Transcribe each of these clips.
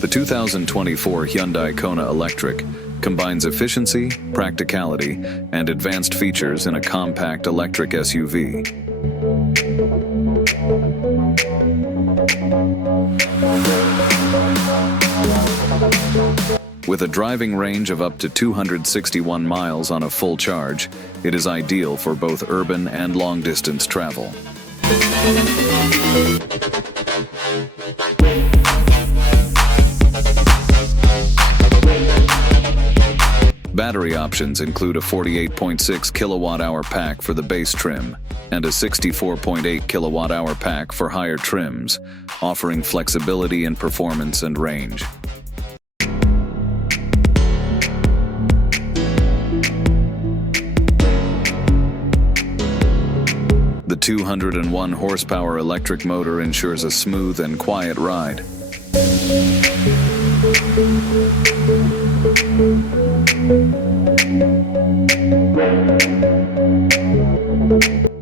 The 2024 Hyundai Kona Electric combines efficiency, practicality, and advanced features in a compact electric SUV. With a driving range of up to 261 miles on a full charge, it is ideal for both urban and long-distance travel. Battery options include a 48.6 kilowatt-hour pack for the base trim and a 64.8 kilowatt-hour pack for higher trims, offering flexibility in performance and range. The 201 horsepower electric motor ensures a smooth and quiet ride.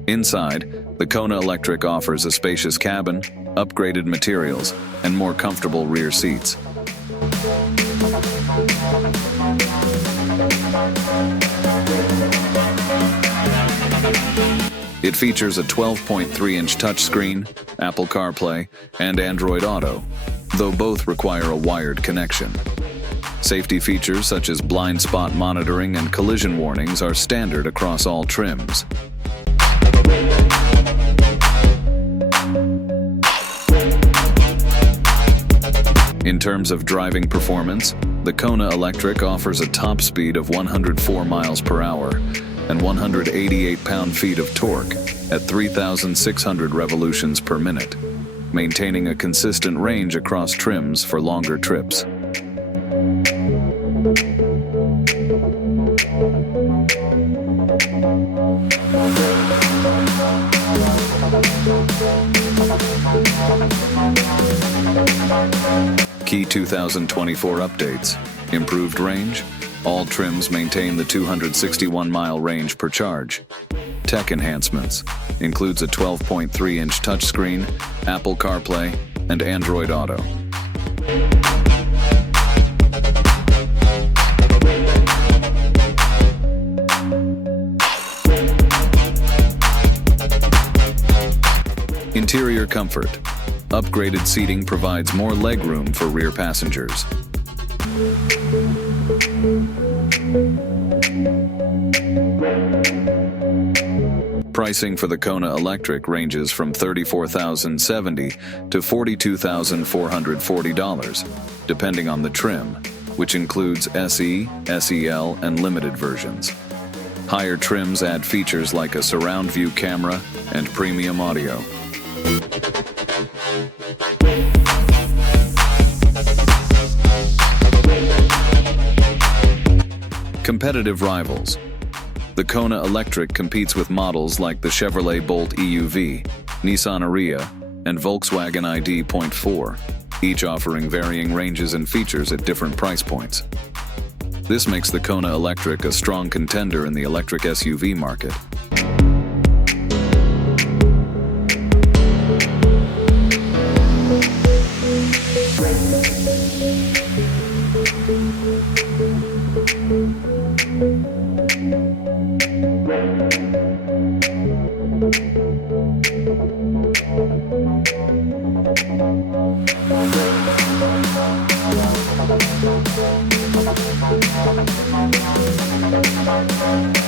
Inside, the Kona Electric offers a spacious cabin, upgraded materials, and more comfortable rear seats. It features a 12.3-inch touchscreen, Apple CarPlay, and Android Auto, though both require a wired connection. Safety features such as blind spot monitoring and collision warnings are standard across all trims. In terms of driving performance, the Kona Electric offers a top speed of 104 miles per hour and 188 pound-feet of torque at 3,600 revolutions per minute, maintaining a consistent range across trims for longer trips. Key 2024 updates: improved range. All trims maintain the 261-mile range per charge. Tech enhancements includes a 12.3-inch touchscreen, Apple CarPlay, and Android Auto. Interior comfort. Upgraded seating provides more legroom for rear passengers. Pricing for the Kona Electric ranges from $34,070 to $42,440, depending on the trim, which includes SE, SEL, and limited versions. Higher trims add features like a surround view camera and premium audio. Competitive rivals. The Kona Electric competes with models like the Chevrolet Bolt EUV, Nissan Ariya, and Volkswagen ID.4, each offering varying ranges and features at different price points. This makes the Kona Electric a strong contender in the electric SUV market. Thank you.